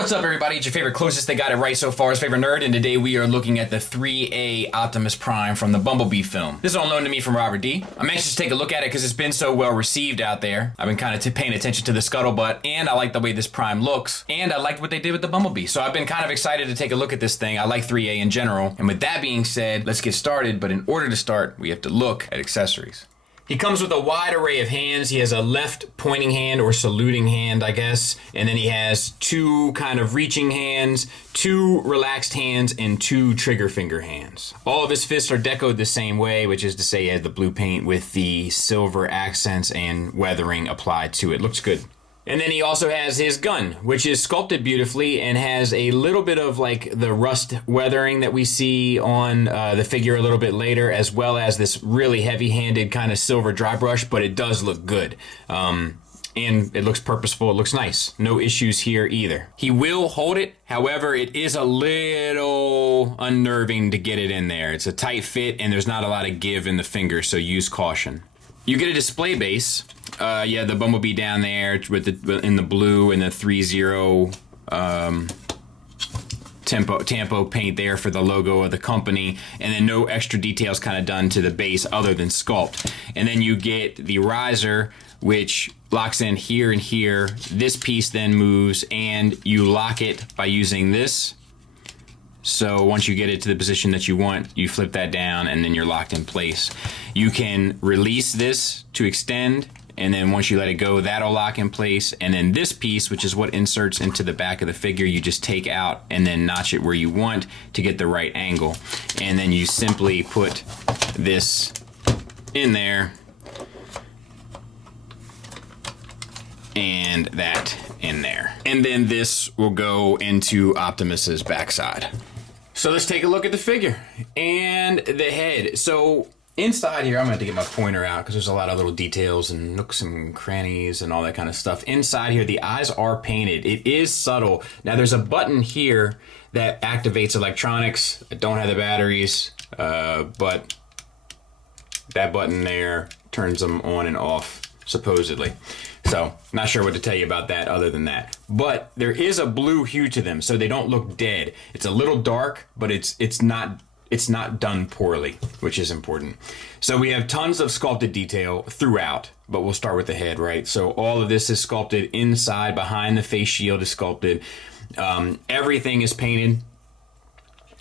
What's up, everybody? It's your favorite closest they got it right so far, his favorite nerd, and today we are looking at the ThreeA Optimus Prime from the Bumblebee film. This is all known to me from Robert D. I'm anxious to take a look at it because it's been so well received out there. I've been kind of paying attention to the scuttlebutt, and I like the way this Prime looks, and I liked what they did with the Bumblebee, so I've been kind of excited to take a look at this thing. I like ThreeA in general, and with that being said, let's get started, but in order to start, we have to look at accessories. He comes with a wide array of hands. He has a left pointing hand or saluting hand, I guess. And then he has two kind of reaching hands, two relaxed hands, and two trigger finger hands. All of his fists are decoed the same way, which is to say he has the blue paint with the silver accents and weathering applied to it. Looks good. And then he also has his gun, which is sculpted beautifully and has a little bit of like the rust weathering that we see on the figure a little bit later, as well as this really heavy-handed kind of silver dry brush, but it does look good. And it looks purposeful, it looks nice. No issues here either. He will hold it, however, it is a little unnerving to get it in there. It's a tight fit and there's not a lot of give in the fingers, so use caution. You get a display base. Yeah, the Bumblebee down there with in the blue and the 3-0 Tempo paint there for the logo of the company, and then no extra details kind of done to the base other than sculpt. And then you get the riser, which locks in here and here. This piece then moves, and you lock it by using this. So once you get it to the position that you want, you flip that down and then you're locked in place. You can release this to extend, and then once you let it go, that'll lock in place. And then this piece, which is what inserts into the back of the figure, you just take out and then notch it where you want to get the right angle. And then you simply put this in there and that in there. And then this will go into Optimus's backside. So let's take a look at the figure and the head. So inside here, I'm going to get my pointer out because there's a lot of little details and nooks and crannies and all that kind of stuff. Inside here, the eyes are painted. It is subtle. Now there's a button here that activates electronics. I don't have the batteries, but that button there turns them on and off, supposedly. So, not sure what to tell you about that other than that. But there is a blue hue to them, so they don't look dead. It's a little dark, but it's not done poorly, which is important. So we have tons of sculpted detail throughout, but we'll start with the head, right? So all of this is sculpted inside, behind the face shield is sculpted. Everything is painted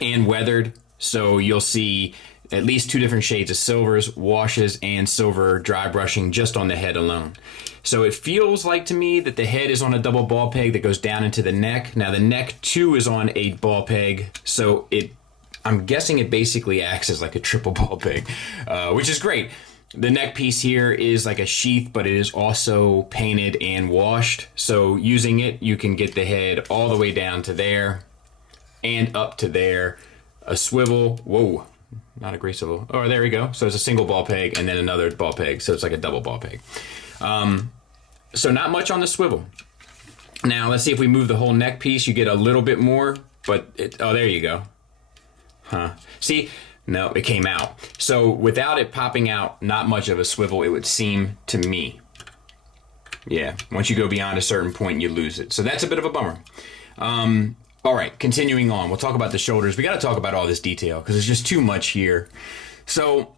and weathered, so you'll see at least two different shades of silvers, washes, and silver dry brushing just on the head alone. So it feels like to me that the head is on a double ball peg that goes down into the neck. Now the neck too is on a ball peg, so I'm guessing it basically acts as like a triple ball peg, which is great. The neck piece here is like a sheath, but it is also painted and washed. So using it, you can get the head all the way down to there and up to there. A swivel, whoa, not a great swivel. Oh, there we go. So it's a single ball peg and then another ball peg. So it's like a double ball peg. So not much on the swivel. Now let's see if we move the whole neck piece, you get a little bit more, but oh, there you go. Huh. See, no, it came out. So without it popping out, not much of a swivel, it would seem to me. Yeah, once you go beyond a certain point, you lose it. So that's a bit of a bummer. All right, continuing on, we'll talk about the shoulders. We got to talk about all this detail because there's just too much here. So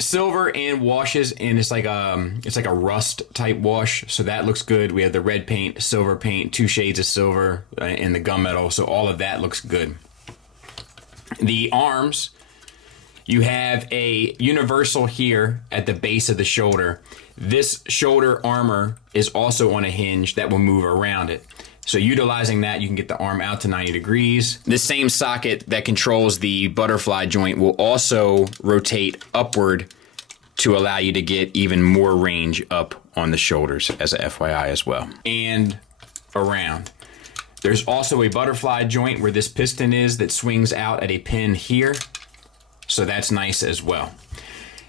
silver and washes, and it's like a rust type wash, so that looks good. We have the red paint, silver paint, two shades of silver, and the gunmetal, so all of that looks good. The arms, you have a universal here at the base of the shoulder. This shoulder armor is also on a hinge that will move around it. So utilizing that, you can get the arm out to 90 degrees. The same socket that controls the butterfly joint will also rotate upward to allow you to get even more range up on the shoulders as a FYI as well. And around. There's also a butterfly joint where this piston is that swings out at a pin here. So that's nice as well.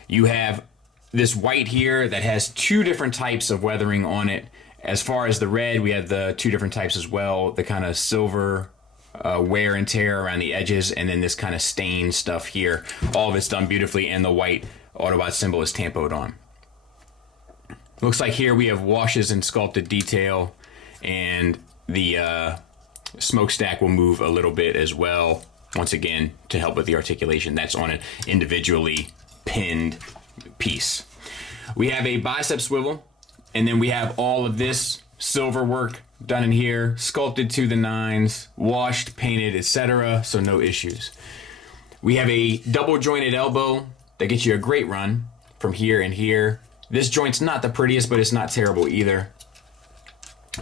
You have this white here that has two different types of weathering on it. As far as the red, we have the two different types as well. The kind of silver wear and tear around the edges, and then this kind of stain stuff here. All of it's done beautifully, and the white Autobot symbol is tampoed on. Looks like here we have washes and sculpted detail, and the smokestack will move a little bit as well. Once again, to help with the articulation, that's on an individually pinned piece. We have a bicep swivel, and then we have all of this silver work done in here, sculpted to the nines, washed, painted, etc. So no issues. We have a double jointed elbow that gets you a great run from here and here. This joint's not the prettiest, but it's not terrible either.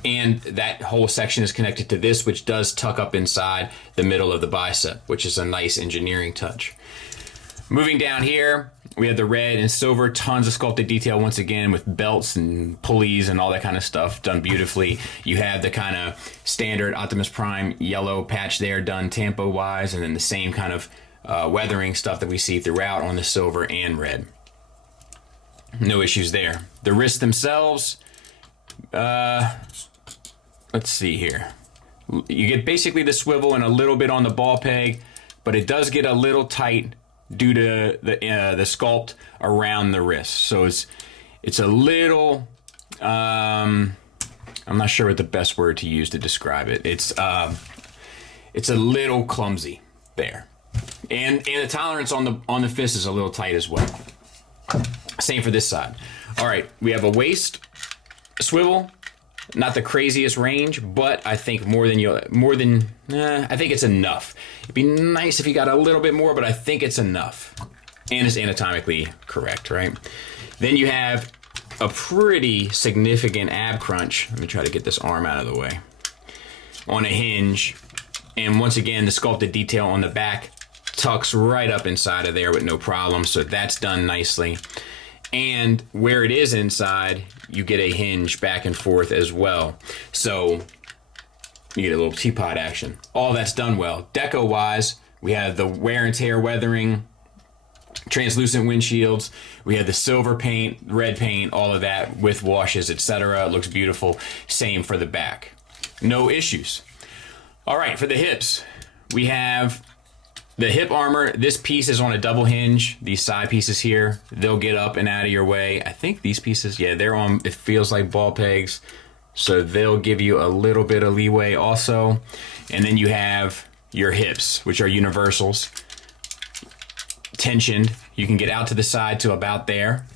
And that whole section is connected to this, which does tuck up inside the middle of the bicep, which is a nice engineering touch. Moving down here, we have the red and silver, tons of sculpted detail once again with belts and pulleys and all that kind of stuff done beautifully. You have the kind of standard Optimus Prime yellow patch there done tampo wise, and then the same kind of weathering stuff that we see throughout on the silver and red. No issues there. The wrists themselves, let's see here. You get basically the swivel and a little bit on the ball peg, but it does get a little tight due to the sculpt around the wrist. So it's a little, I'm not sure what the best word to use to describe it. It's a little clumsy there. And the tolerance on the fist is a little tight as well. Same for this side. All right, we have a waist swivel, not the craziest range, but I think I think it's enough. It'd be nice if you got a little bit more, but I think it's enough. And it's anatomically correct, right? Then you have a pretty significant ab crunch. Let me try to get this arm out of the way. On a hinge. And once again, the sculpted detail on the back tucks right up inside of there with no problem. So that's done nicely. And where it is inside, you get a hinge back and forth as well. So you get a little teapot action. All that's done well. Deco wise, we have the wear and tear weathering, translucent windshields. We have the silver paint, red paint, all of that with washes, etc. It looks beautiful. Same for the back. No issues. All right, for the hips, we have the hip armor. This piece is on a double hinge. These side pieces here, they'll get up and out of your way. I think these pieces, yeah, they're on, it feels like ball pegs. So they'll give you a little bit of leeway also. And then you have your hips, which are universals. Tensioned. You can get out to the side to about there.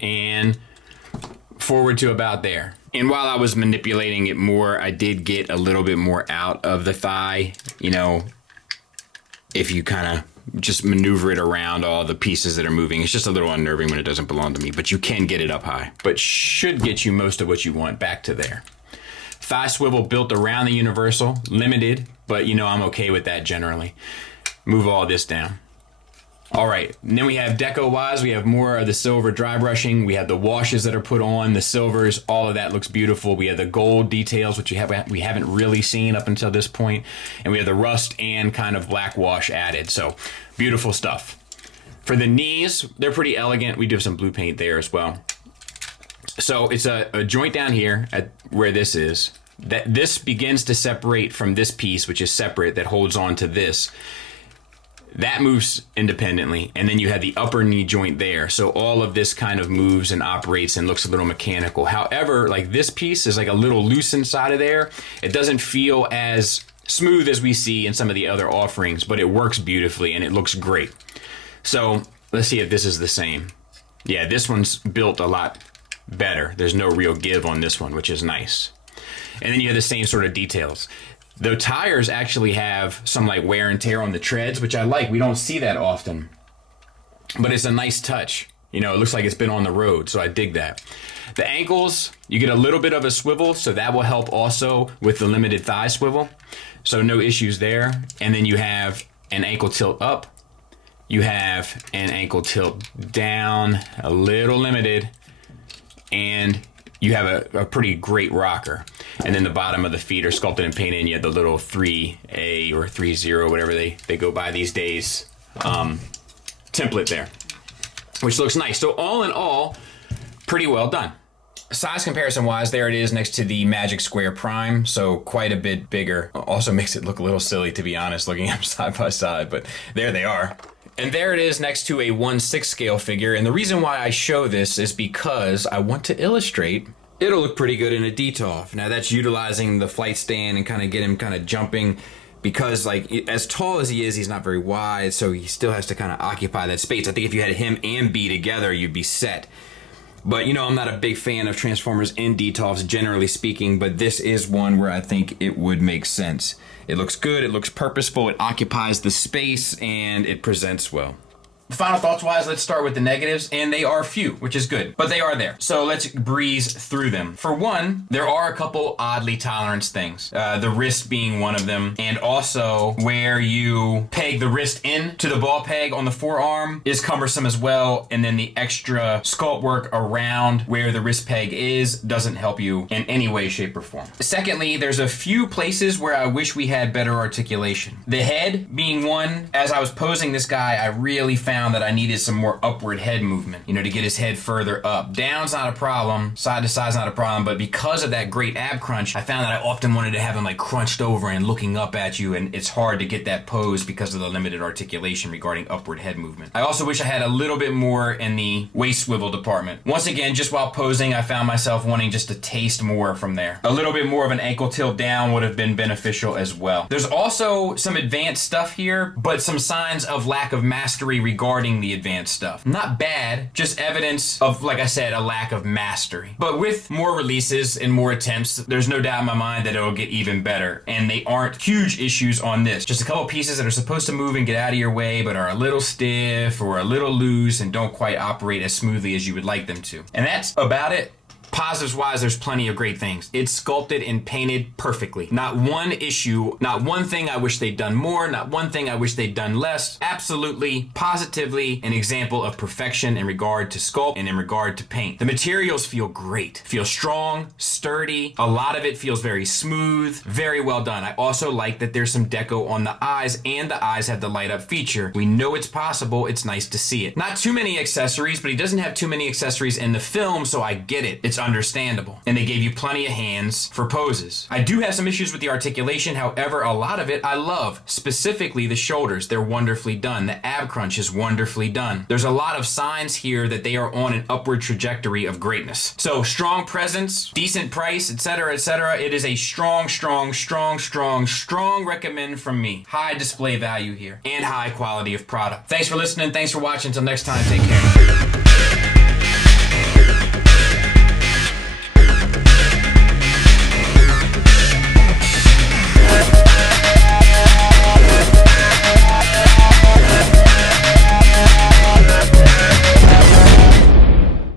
And forward to about there. And while I was manipulating it more, I did get a little bit more out of the thigh. You know, if you kind of just maneuver it around all the pieces that are moving. It's just a little unnerving when it doesn't belong to me, but you can get it up high. But should get you most of what you want back to there. Thigh swivel built around the universal, limited, but you know I'm okay with that generally. Move all this down. All right, and then we have deco wise, we have more of the silver dry brushing. We have the washes that are put on, the silvers, all of that looks beautiful. We have the gold details, which we haven't really seen up until this point. And we have the rust and kind of black wash added. So beautiful stuff. For the knees, they're pretty elegant. We do have some blue paint there as well. So it's a joint down here at where this is. This begins to separate from this piece, which is separate, that holds on to this. That moves independently, and then you have the upper knee joint there. So all of this kind of moves and operates and looks a little mechanical. However, like this piece is like a little loose inside of there. It doesn't feel as smooth as we see in some of the other offerings, but it works beautifully and it looks great. So let's see if this is the same. Yeah, this one's built a lot better. There's no real give on this one, which is nice. And then you have the same sort of details. The tires actually have some like wear and tear on the treads, which I like. We don't see that often, but it's a nice touch. You know, it looks like it's been on the road, so I dig that. The ankles, you get a little bit of a swivel, so that will help also with the limited thigh swivel. So no issues there. And then you have an ankle tilt up. You have an ankle tilt down, a little limited, and you have a pretty great rocker. And then the bottom of the feet are sculpted and painted, and you have the little 3A or 3.0, whatever they go by these days, template there, which looks nice. So all in all, pretty well done. Size comparison wise, there it is next to the Magic Square Prime, so quite a bit bigger. Also makes it look a little silly, to be honest, looking at them side by side, but there they are. And there it is next to a 1/6 scale figure. And the reason why I show this is because I want to illustrate it'll look pretty good in a DTOF. Now that's utilizing the flight stand and kind of get him kind of jumping, because like as tall as he is, he's not very wide, so he still has to kind of occupy that space. I think if you had him and B together, you'd be set. But you know, I'm not a big fan of Transformers in DTOFs generally speaking, but this is one where I think it would make sense. It looks good, it looks purposeful, it occupies the space, and it presents well. Final thoughts wise, let's start with the negatives, and they are few, which is good, but they are there. So let's breeze through them. For one, there are a couple oddly tolerance things, the wrist being one of them, and also where you peg the wrist in to the ball peg on the forearm is cumbersome as well, and then the extra sculpt work around where the wrist peg is doesn't help you in any way, shape, or form. Secondly, there's a few places where I wish we had better articulation. The head being one. As I was posing this guy, I really found that I needed some more upward head movement, you know, to get his head further up. Down's not a problem, side to side's not a problem, but because of that great ab crunch, I found that I often wanted to have him like crunched over and looking up at you, and it's hard to get that pose because of the limited articulation regarding upward head movement. I also wish I had a little bit more in the waist swivel department. Once again, just while posing, I found myself wanting just to taste more from there. A little bit more of an ankle tilt down would have been beneficial as well. There's also some advanced stuff here, but some signs of lack of mastery regarding the advanced stuff. Not bad, just evidence of, like I said, a lack of mastery. But with more releases and more attempts, there's no doubt in my mind that it'll get even better, and they aren't huge issues on this. Just a couple pieces that are supposed to move and get out of your way, but are a little stiff or a little loose and don't quite operate as smoothly as you would like them to. And that's about it. Positives wise, there's plenty of great things. It's sculpted and painted perfectly. Not one issue, not one thing I wish they'd done more, not one thing I wish they'd done less. Absolutely, positively an example of perfection in regard to sculpt and in regard to paint. The materials feel great. Feel strong, sturdy. A lot of it feels very smooth, very well done. I also like that there's some deco on the eyes, and the eyes have the light up feature. We know it's possible. It's nice to see it. Not too many accessories, but he doesn't have too many accessories in the film, so I get it. It's understandable. And they gave you plenty of hands for poses. I do have some issues with the articulation, however, a lot of it I love. Specifically the shoulders, they're wonderfully done. The ab crunch is wonderfully done. There's a lot of signs here that they are on an upward trajectory of greatness. So strong presence, decent price, etc., etc. It is a strong recommend from me. High display value here and high quality of product. Thanks for listening. Thanks for watching. Until next time, take care.